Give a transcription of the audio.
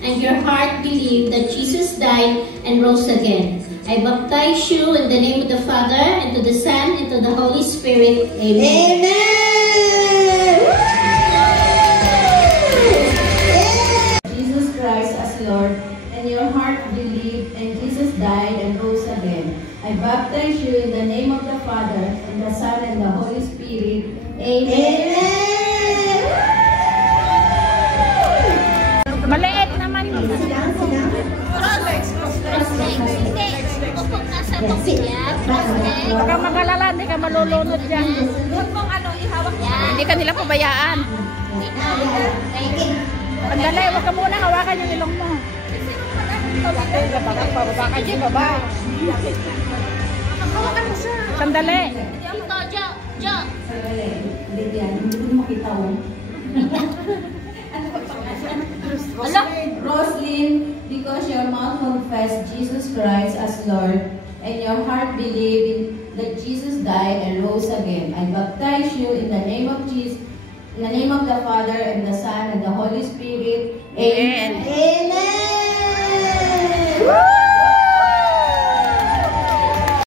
and your heart believe that Jesus died and rose again. I baptize you in the name of the Father, and to the Son, and to the Holy Spirit. Amen. Amen. Jesus Christ as Lord, and your heart believe, and Jesus died and rose again. I baptize you in the name of the Father, and the Son, and the Holy Spirit. Amen. Maliit naman. Baka mag-alala, hindi ka malulunod dyan. Huwag mong ihawak yan. Hindi ka nila pabayaan. Pandali, huwag ka muna hawakan yung ilong mo. Bababa ka dyan, baba. Hawakan mo siya. Sandali. Ito, Jo. Hindi yan. Hindi ko makita mo. Roslyn, because your mouth confess Jesus Christ as Lord, and your heart believe that Jesus died and rose again, I baptize you in the name of Jesus, in the name of the Father, and the Son, and the Holy Spirit. Amen. Amen.